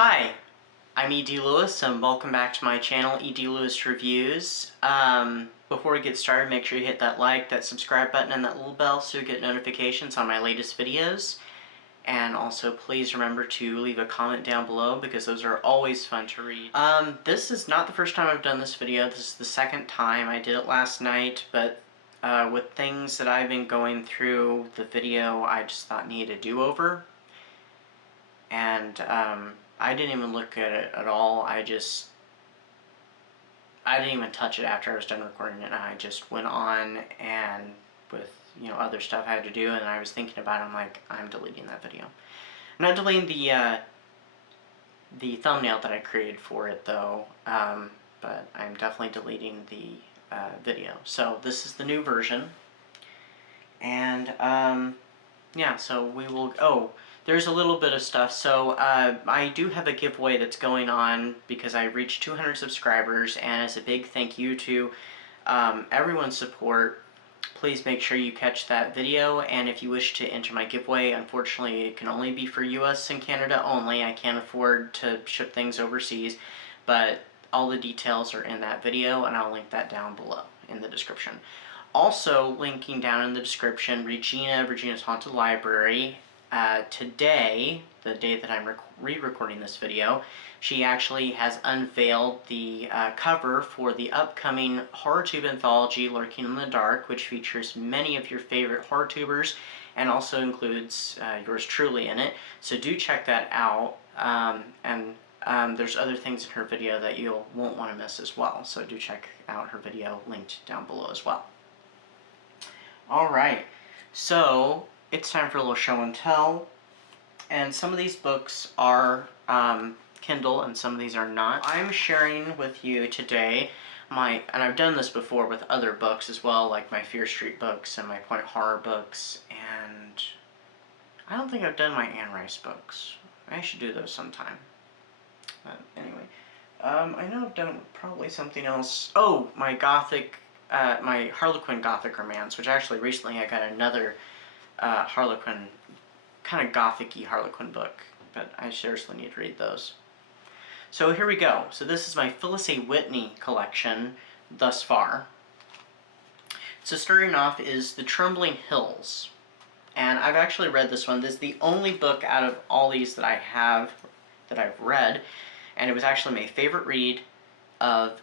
Hi, I'm E.D. Lewis and welcome back to my channel, E.D. Lewis Reviews. Before we get started, make sure you hit that like, that subscribe button, and that little bell so you get notifications on my latest videos. And also, please remember to leave a comment down below because those are always fun to read. This is not the first time I've done this video. This is the second time. I did it last night, but with things that I've been going through the video, I just thought needed a do-over. And I didn't even look at it at all. I didn't even touch it after I was done recording it, and I just went on and with other stuff I had to do, and I was thinking about it. I'm like, I'm deleting that video. I'm not deleting the thumbnail that I created for it though, but I'm definitely deleting the video. So this is the new version, and yeah, so we will, there's a little bit of stuff. So I do have a giveaway that's going on because I reached 200 subscribers, and as a big thank you to everyone's support, please make sure you catch that video. And if you wish to enter my giveaway, unfortunately it can only be for US and Canada only. I can't afford to ship things overseas, but all the details are in that video, and I'll link that down below in the description. Also, linking down in the description, Regina's Haunted Library. Today, the day that I'm re-recording this video, she actually has unveiled the cover for the upcoming HorrorTube anthology, Lurking in the Dark, which features many of your favorite HorrorTubers and also includes yours truly in it. So do check that out. There's other things in her video that you won't want to miss as well. So do check out her video linked down below as well. Alright, so it's time for a little show and tell. And some of these books are Kindle and some of these are not. I'm sharing with you today and I've done this before with other books as well, like my Fear Street books and my Point Horror books, and I don't think I've done my Anne Rice books. I should do those sometime. Anyway, I know I've done probably something else. Oh, my Gothic, my Harlequin Gothic romance, which actually recently I got another Harlequin, kind of Gothic-y Harlequin book, but I seriously need to read those. So here we go. So this is my Phyllis A. Whitney collection thus far. So starting off is The Trembling Hills. And I've actually read this one. This is the only book out of all these that I've read. And it was actually my favorite read of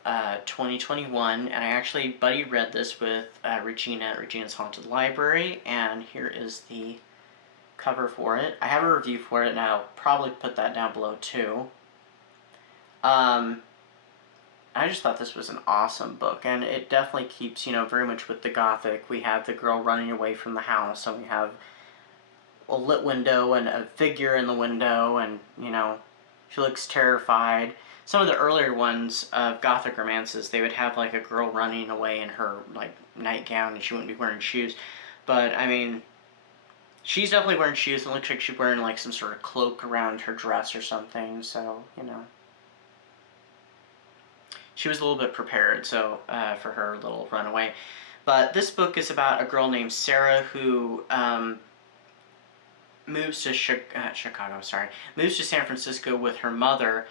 2021. And I actually buddy read this with Regina at Regina's Haunted Library. And here is the cover for it. I have a review for it, and I'll probably put that down below too. I just thought this was an awesome book, and it definitely keeps, very much with the Gothic. We have the girl running away from the house, and we have a lit window and a figure in the window, and, she looks terrified. Some of the earlier ones of Gothic romances, they would have, like, a girl running away in her, like, nightgown, and she wouldn't be wearing shoes. But, I mean, she's definitely wearing shoes. It looks like she's wearing, like, some sort of cloak around her dress or something, so, she was a little bit prepared, so, for her little runaway. But this book is about a girl named Sarah who, moves to moves to San Francisco with her mother,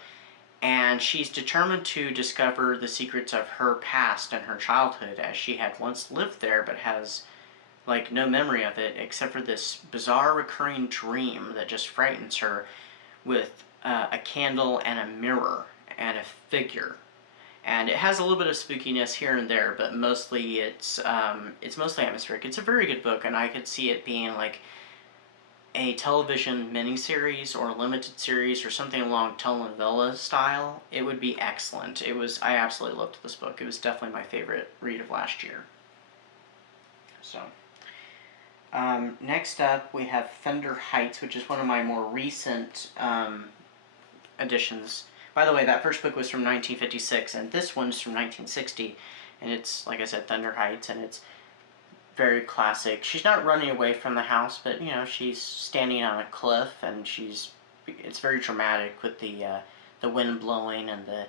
and she's determined to discover the secrets of her past and her childhood, as she had once lived there but has, like, no memory of it except for this bizarre recurring dream that just frightens her, with a candle and a mirror and a figure. And it has a little bit of spookiness here and there, but mostly it's mostly atmospheric. It's a very good book, and I could see it being like a television miniseries or a limited series or something along telenovela style. It would be excellent. I absolutely loved this book. It was definitely my favorite read of last year. So, next up we have Thunder Heights, which is one of my more recent editions. By the way, that first book was from 1956, and this one's from 1960, and it's, like I said, Thunder Heights, and it's very classic. She's not running away from the house, but, she's standing on a cliff, and it's very dramatic with the wind blowing and the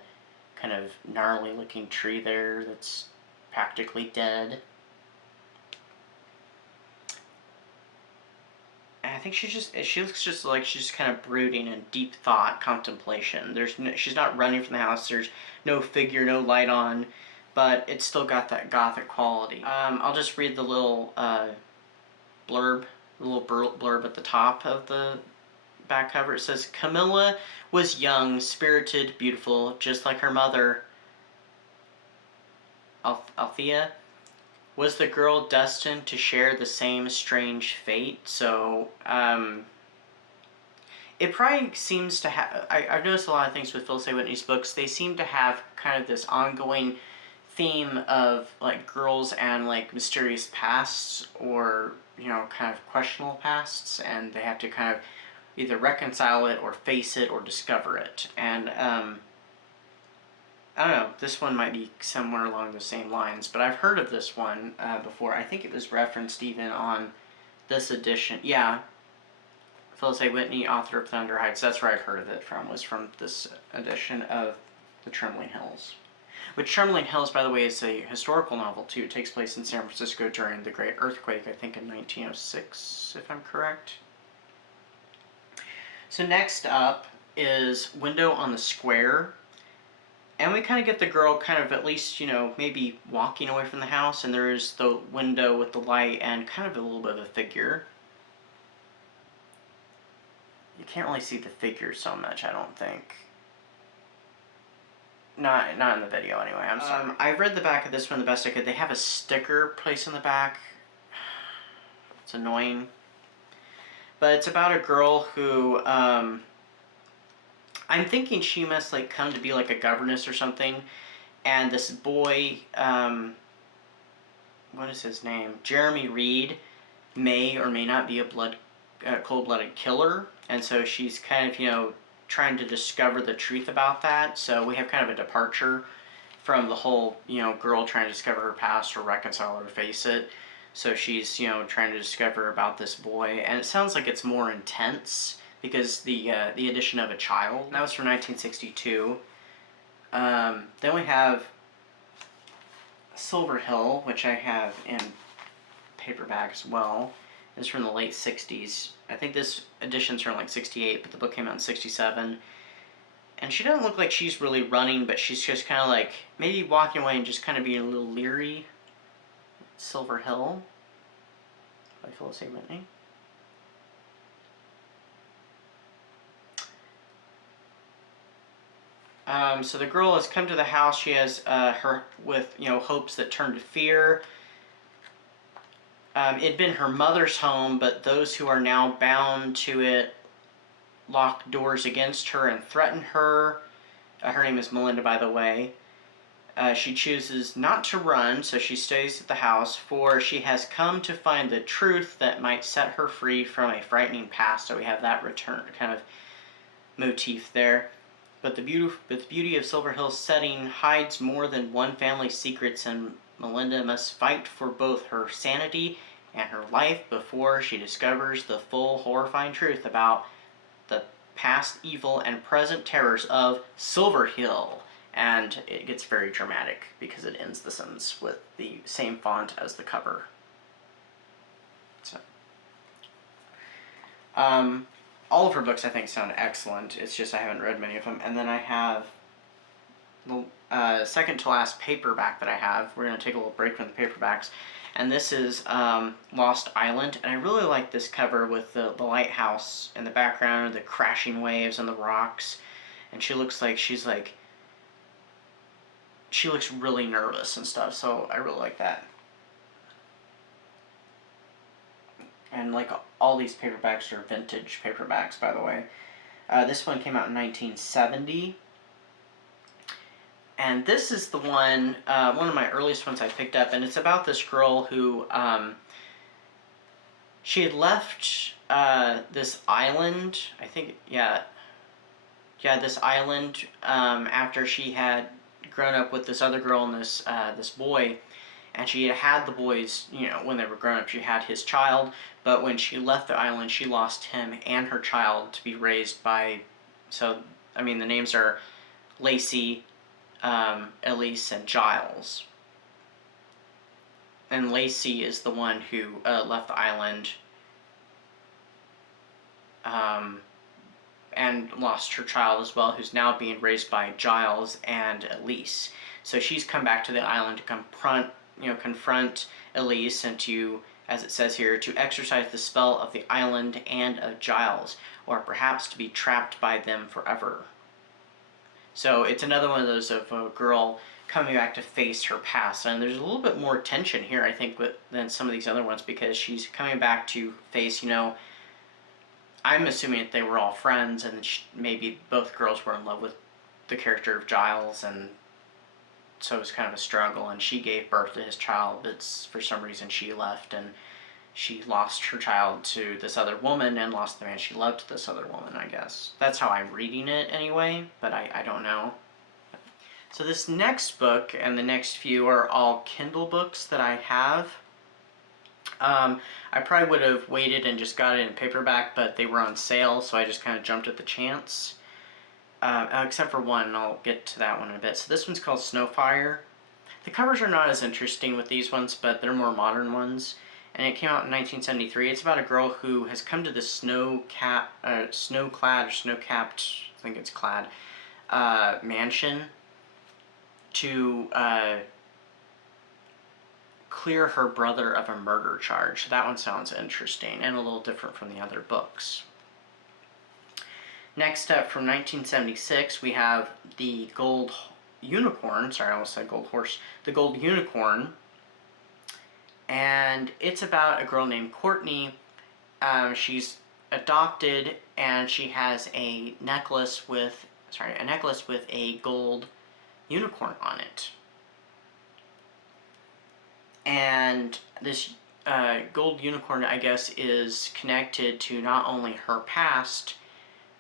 kind of gnarly-looking tree there that's practically dead. I think she looks just like she's kind of brooding in deep thought, contemplation. She's not running from the house. There's no figure, no light on, but it's still got that Gothic quality. I'll just read the little blurb, blurb at the top of the back cover. It says, Camilla was young, spirited, beautiful, just like her mother, Althea. Was the girl destined to share the same strange fate? So, it probably seems to have... I've noticed a lot of things with Phyllis A. Whitney's books. They seem to have kind of this ongoing theme of, like, girls and, like, mysterious pasts or, you know, kind of questionable pasts, and they have to kind of either reconcile it or face it or discover it. And, I don't know, this one might be somewhere along the same lines, but I've heard of this one before. I think it was referenced even on this edition. Yeah, Phyllis A. Whitney, author of Thunder Heights. That's where I've heard of it from, was from this edition of The Trembling Hills. Which Trembling Hills, by the way, is a historical novel, too. It takes place in San Francisco during the Great Earthquake, I think in 1906, if I'm correct. So next up is Window on the Square. And we kind of get the girl kind of at least, you know, maybe walking away from the house, and there's the window with the light and kind of a little bit of a figure. You can't really see the figure so much, I don't think. Not in the video anyway, I'm sorry. I read the back of this one the best I could. They have a sticker placed in the back. It's annoying. But it's about a girl who, I'm thinking she must, like, come to be, like, a governess or something, and this boy, what is his name? Jeremy Reed may or may not be a cold-blooded killer, and so she's kind of, you know, trying to discover the truth about that. So we have kind of a departure from the whole, you know, girl trying to discover her past or reconcile or face it. So she's, you know, trying to discover about this boy, and it sounds like it's more intense, because the addition of a child. That was from 1962. Then we have Silver Hill, which I have in paperback as well. It's from the late 60s. I think this edition's from like 68, but the book came out in 67. And she doesn't look like she's really running, but she's just kind of like maybe walking away and just kind of being a little leery. Silver Hill by Phyllis A. Whitney. So the girl has come to the house. She has her with, you know, hopes that turn to fear. It'd been her mother's home, but those who are now bound to it lock doors against her and threaten her. Her name is Melinda, by the way. She chooses not to run, so she stays at the house, for she has come to find the truth that might set her free from a frightening past. So we have that return kind of motif there. But the beauty of Silver Hill's setting hides more than one family's secrets, and Melinda must fight for both her sanity and her life before she discovers the full horrifying truth about the past evil and present terrors of Silver Hill. And it gets very dramatic because it ends the sentence with the same font as the cover. So, all of her books, I think, sound excellent. It's just I haven't read many of them. And then I have the second to last paperback that I have. We're going to take a little break from the paperbacks. And this is Lost Island. And I really like this cover with the lighthouse in the background, the crashing waves on the rocks. And she looks like she looks really nervous and stuff. So I really like that. And like all these paperbacks are vintage paperbacks, by the way. This one came out in 1970. And this is the one of my earliest ones I picked up. And it's about this girl who, she had left this island, I think, this island after she had grown up with this other girl and this boy. And she had the boys, you know, when they were grown up, she had his child. But when she left the island, she lost him and her child to be raised by, so, I mean, the names are Lacey, Elise, and Giles. And Lacey is the one who left the island and lost her child as well, who's now being raised by Giles and Elise. So she's come back to the island to confront Elise and to, as it says here, to exercise the spell of the island and of Giles, or perhaps to be trapped by them forever. So it's another one of those of a girl coming back to face her past, and there's a little bit more tension here, I think, than some of these other ones, because she's coming back to face, I'm assuming that they were all friends, and maybe both girls were in love with the character of Giles, and so it was kind of a struggle, and she gave birth to his child, but for some reason she left, and she lost her child to this other woman and lost the man she loved to this other woman, I guess. That's how I'm reading it anyway, but I don't know. So this next book and the next few are all Kindle books that I have. I probably would have waited and just got it in paperback, but they were on sale, so I just kind of jumped at the chance. Except for one, and I'll get to that one in a bit. So this one's called Snowfire. The covers are not as interesting with these ones, but they're more modern ones. And it came out in 1973. It's about a girl who has come to this snow-clad, I think it's clad, mansion to clear her brother of a murder charge. That one sounds interesting and a little different from the other books. Next up, from 1976, we have The Gold Unicorn. Sorry, I almost said Gold Horse. The Gold Unicorn. And it's about a girl named Courtney. She's adopted, and she has a necklace with a gold unicorn on it. And this gold unicorn, I guess, is connected to not only her past,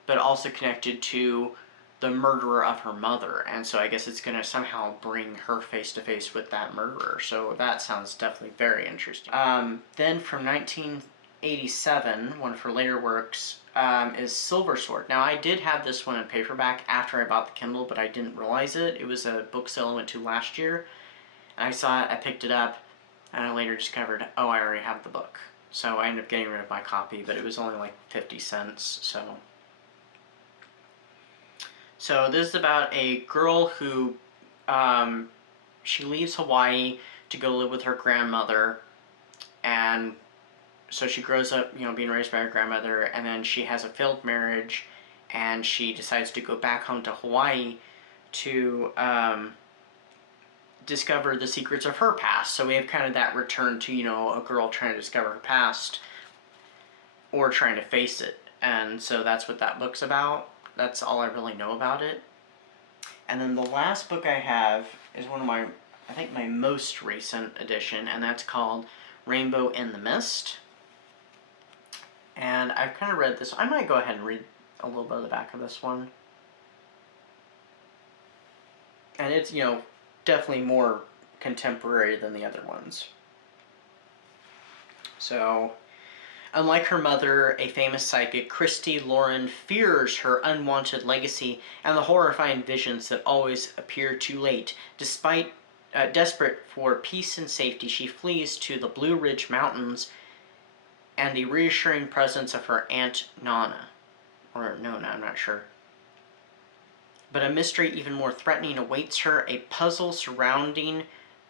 but also connected to the murderer of her mother. And so I guess it's going to somehow bring her face to face with that murderer. So that sounds definitely very interesting. Then from 1987, one of her later works, is Silver Sword. Now, I did have this one in paperback after I bought the Kindle, but I didn't realize it. It was a book sale I went to last year. And I saw it, I picked it up, and I later discovered, oh, I already have the book. So I ended up getting rid of my copy, but it was only like 50 cents, So this is about a girl who, she leaves Hawaii to go live with her grandmother, and so she grows up, being raised by her grandmother, and then she has a failed marriage, and she decides to go back home to Hawaii to, discover the secrets of her past. So we have kind of that return to, a girl trying to discover her past, or trying to face it, and so that's what that book's about. That's all I really know about it. And then the last book I have is one of my, I think my most recent edition, and that's called Rainbow in the Mist. And I've kind of read this. I might go ahead and read a little bit of the back of this one. And it's, definitely more contemporary than the other ones. So, unlike her mother, a famous psychic, Christy Lauren fears her unwanted legacy and the horrifying visions that always appear too late. Despite desperate for peace and safety, she flees to the Blue Ridge Mountains and the reassuring presence of her Aunt Nona. Or Nona, I'm not sure. But a mystery even more threatening awaits her, a puzzle surrounding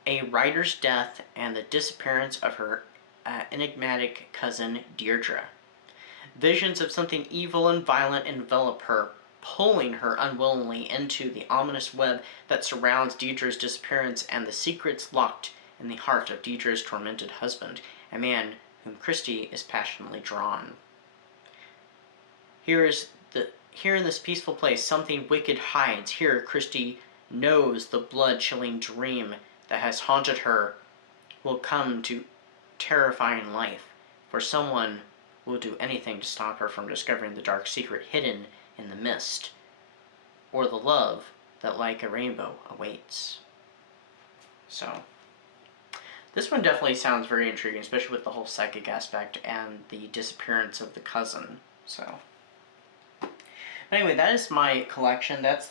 a writer's death and the disappearance of her enigmatic cousin Deirdre. Visions of something evil and violent envelop her, pulling her unwillingly into the ominous web that surrounds Deirdre's disappearance and the secrets locked in the heart of Deirdre's tormented husband, a man whom Christy is passionately drawn. Here in this peaceful place, something wicked hides. Here, Christy knows the blood-chilling dream that has haunted her will come to terrifying life, for someone will do anything to stop her from discovering the dark secret hidden in the mist, or the love that, like a rainbow, awaits. So, this one definitely sounds very intriguing, especially with the whole psychic aspect and the disappearance of the cousin. So, anyway, that is my collection. That's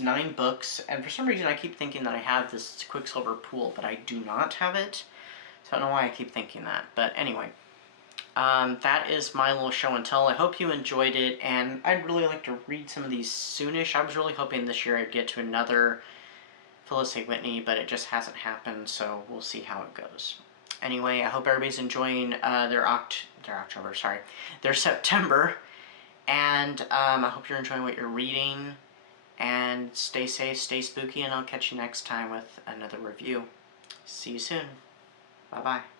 9 books, and for some reason I keep thinking that I have this Quicksilver Pool, but I do not have it. So I don't know why I keep thinking that, but anyway. that is my little show and tell. I hope you enjoyed it, and I'd really like to read some of these soonish. I was really hoping this year I'd get to another Phyllis A. Whitney, but it just hasn't happened, so we'll see how it goes. Anyway, I hope everybody's enjoying their September, and I hope you're enjoying what you're reading, and stay safe, stay spooky, and I'll catch you next time with another review. See you soon. Bye-bye.